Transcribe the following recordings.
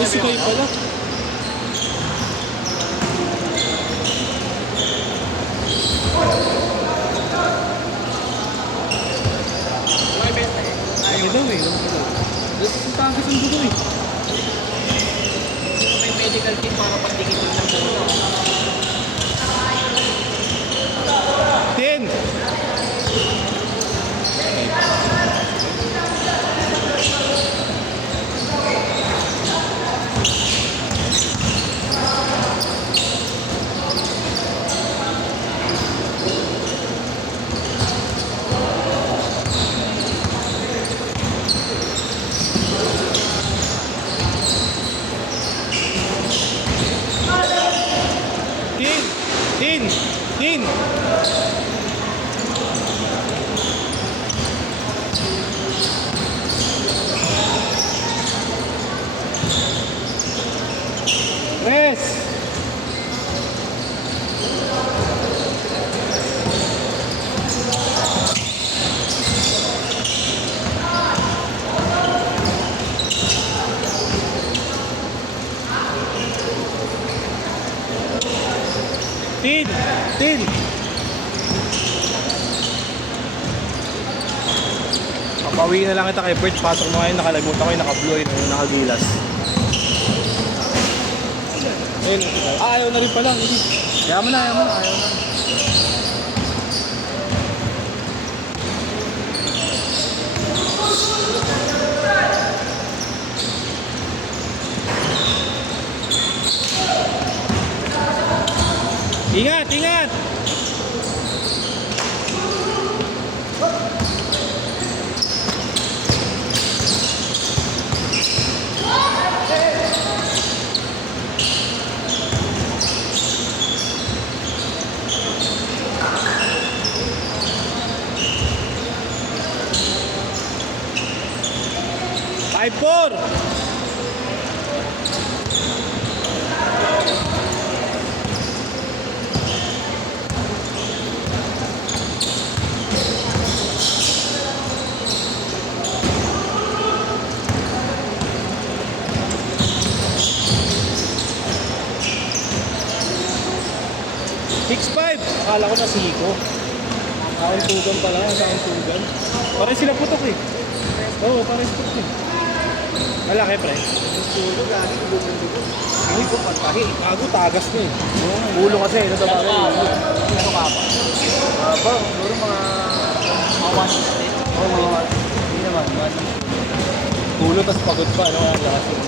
Si Kai pala. Laki daw eh. Ang tagas ang dugo eh. May medical team para pagdikit ng bola. 10. Tin! Tres! Tin! Papawi na lang kita kay Bert. Pasok mo ngayon, nakalimutan ko yung naka-blue yun, yung nakagilas. Ayun, ayaw na rin pala. Ayaw mo na. Ingat! 5-4. Akala ko na siko. Kauntugan pala, kauntugan. Parang sila putok eh. Oo, parang putok eh. Malaki pre. Sulo, lagi dugo-dugo. Ay, ko pagkahi. Bago tagas na eh. Ulo kasi, nasa bagay. Ano ka ba? Siguro mga 160. Oo, mga hindi naman. Ulo, tas pagod pa. Ano nga lakas yun.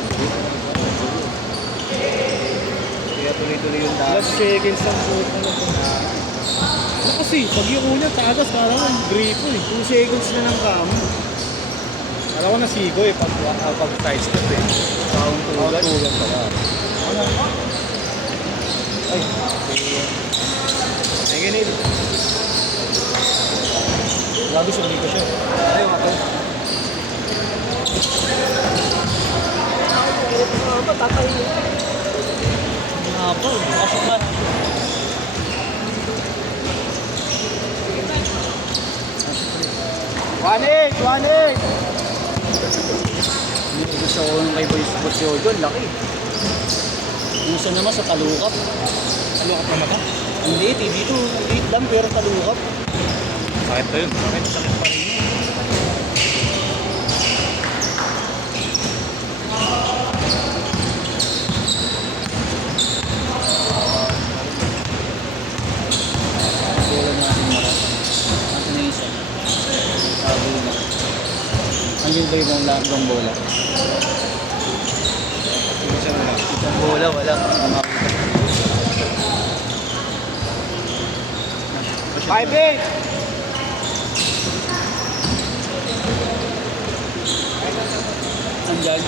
Kaya tuloy-tuloy yung dami. Last seconds ang shoot. Ano kasi, pag yung una, tagas parang gripo eh. 2 seconds na lang kamo. Alam ko na sigo eh, pag side step eh. Kauntugan. Kauntugan pala. Ay, ay ganit. Grabe sumili ko siya. Ayaw ako. Tatay mo. Nga po, pasok na. 1-8! Gusto ko yung kay Boy Sports yun, laki. Gusto naman sa talukap. Talukap naman ka? Hindi, TV2. 8 lang pero talukap. Sakit to yun. Sakit pa rin yun. Bola natin marami. Ito na isa. Sabi na. Andiyan ba yung lang bola? Itong bola, wala. Makakita. 5-8! Andyan.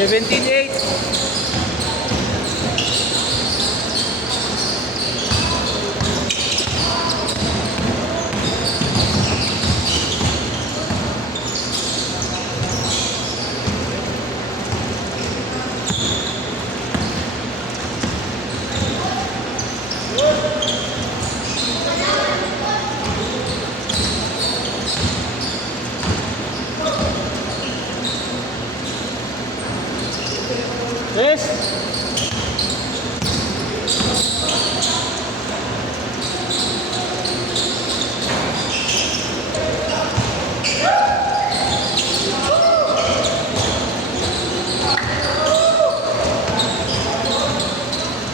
$17-8. Tres.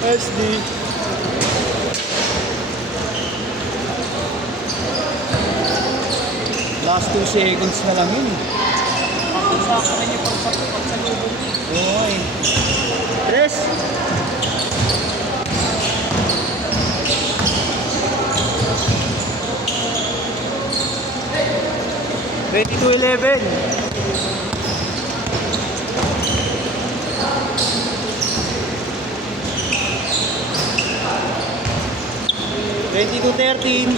SD. Last 2 seconds na lang yun. Sa akin yung pagsalubong niya. Oo eh. Tres. Ready to 11. Ready to 13.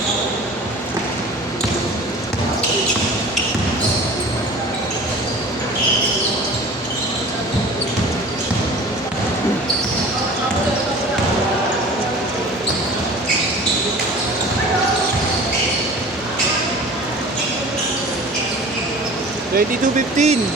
Ready to 15.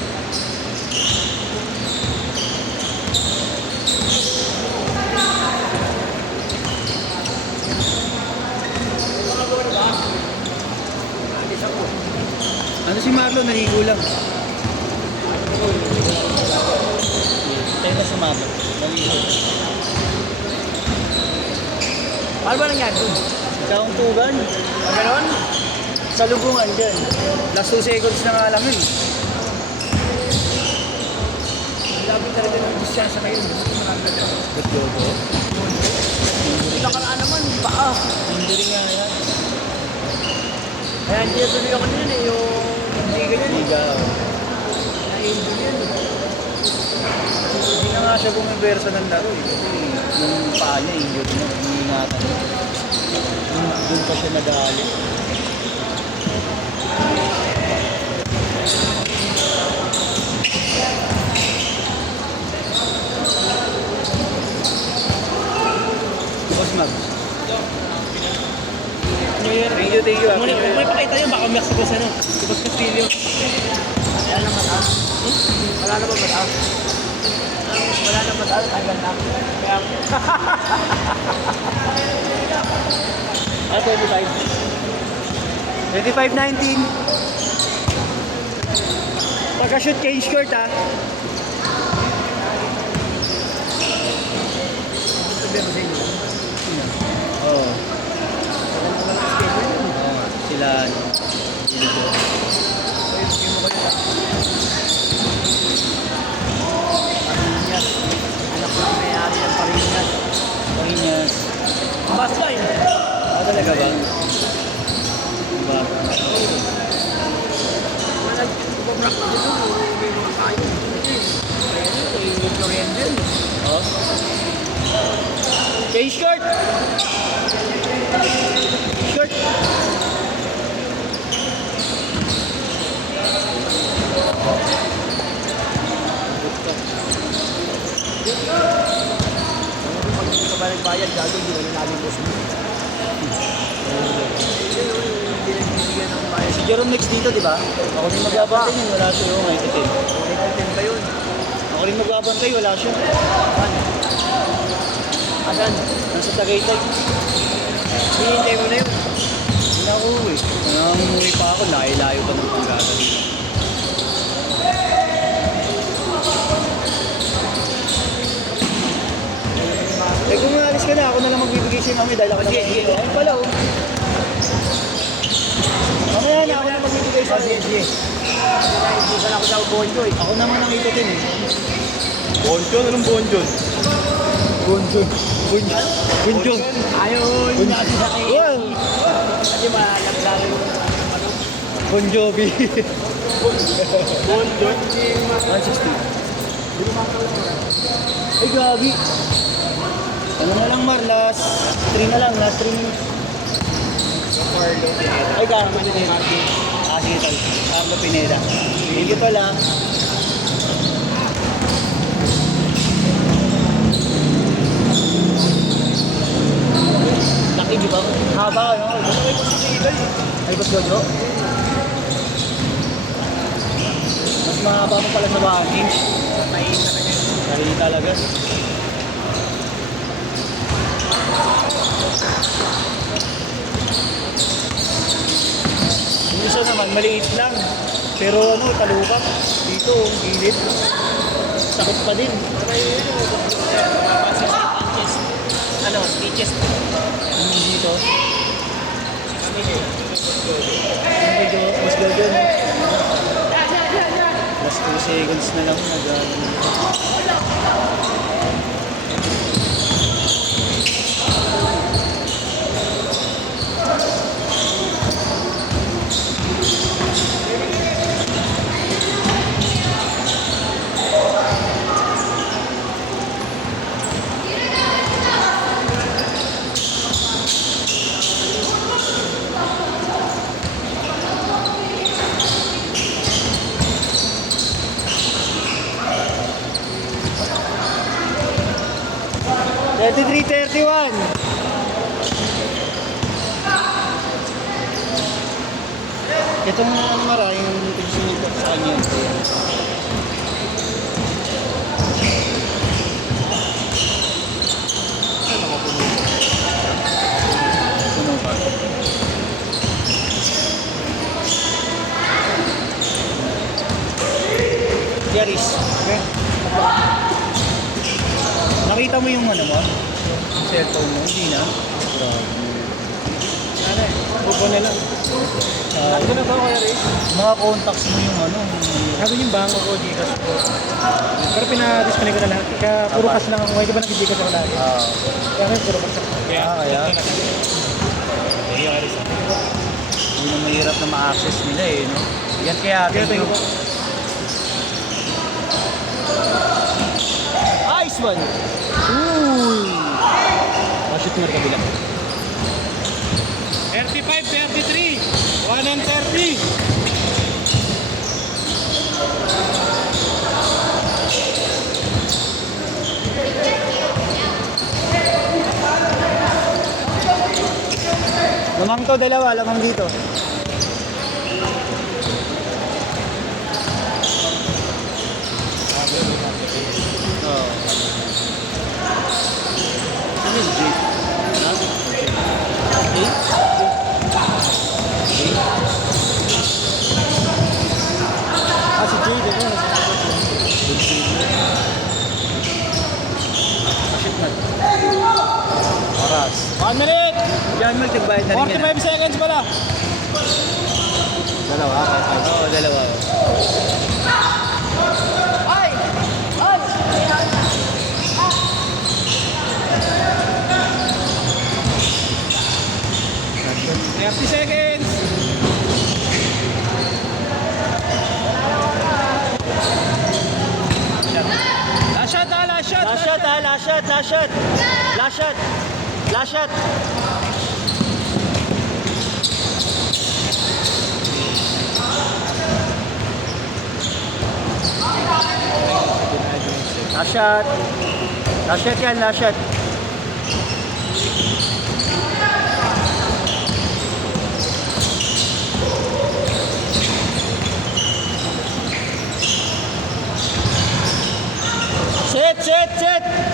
Ano si Marlon? Naligo lang. Tayo na si Marlon. Naligo. Ano ba nangyari dun? Kaungtugan. Ang ganon? Sa lubungan dyan. Last 2 seconds na nga lang yun. Labi talaga ng distansya kayo. Ba't gogo? Nakaraan naman, paa. Injury nga yan. Kaya hindi tuloy ako din eh, yung hindi ganyan eh. Liga. Na-injure yun. Hindi na nga siya bumibersa ng laro eh. Kasi yung paa niya, injured na. Iniingatan niya. Doon pa siya nadali. Boss Mag. Thank you. May pakita yun, baka Mexico sa ano. Si Boss Castillo. Wala na mataas. Wala na ba mataas? Wala na mataas, hanggang na. Kaya, Ah, 25. 25-19. Pagka-shoot change court ha. sabi mo sa inyo. Oo. Sila ano. Dito. Parinyas. Anak ko ang may-ari ng Parinyas. Panginyas. Baseline. Ah, talaga ba? Ba? Wala nag-practice dito. May mga kayo. May Korean din. Oh. Change court. Short. Pag hindi ka ba nagbayad, gago, hindi na namin boss mo. Hindi nagbibigyan ng bayad. Si Jerome next dito, di ba? Ako rin magbabantay yun, wala siya. Oo, ngayon itim. May ba yun? Ako rin magbabantay, wala siya. Asan? Nasa Tagaytay. Hinihintay mo na yun. Hindi na ako uwi. Nangangunguwi pa ako, layo-layo pa ng Pangata. Eh kung umalis ka na, ako na lang magbibigay sa'yo kami dahil ako na magbibigay. Ayun pala oh. Mamaya na ako na magbibigay sa'yo. Sige. Hindi ka na ako sa Bonjo eh. Ako naman ang ikutin eh. Bonjon? Anong Bonjon? Bunjun. Bunjun. Bunjun. Ayaw, yun natin sa kayo. Wow! Kasi malam sa akin. Bon Jovi. Bonjo. 160. Ay, gabi. Ano na lang, Mar? Last 3 na lang. Last 3 minutes. Ay, Carlo Pineda. Ah, sige, tol. Carlo Pineda. Thank you, tol, ah. Laki, di ba? Haba, ano? Ay, Boss Jojo. Mas mahaba pa pala sa 1 inch. Mahina na yun. Sarili talaga. Yung isa naman, maliit lang. Pero ano, talukap. Dito, gilid. Sakit pa din. Ano, stitches. Yung dito. Yung medyo, mas gagawin. Plus 2 seconds na lang. $33.31. Itong maraming tigsinito sa kanya. Puno pa. Yaris. Okay. Nakita mo yung ano mo? Yung cellphone mo? Hindi na. Ano eh, bubo na lang. Ano na ba kaya Ray? Mga contacts mo yung ano. Sabi yung bangko ko, Gcash ko. Pero pina-disconnect ko na lahat. Kaya puro cash lang ako. Ngayon di ba nag-Gcash ako lagi? Kaya ngayon puro cash ako. Kaya? Yun ang mahirap na ma-access nila eh. No? Yan kaya Kaya thank you. Ice one! Uy! Shoot mo na kabila. 35, 33. 1 and 30. Lamang to, dalawa. Lamang dito. Oh. Ano yung Jake? Ah, si Jay, di ba? Oras. 1 minute! Yan mo, nagbayad na rin yan. 45 seconds pala. Dalawa, kahit oo, dalawa. Ay! Ay! 30 seconds. Last shot ah, last shot. Last shot ha, last shot, last shot. Last shot. Last shot. Last shot. Last shot yan, last shot. Set, set, set.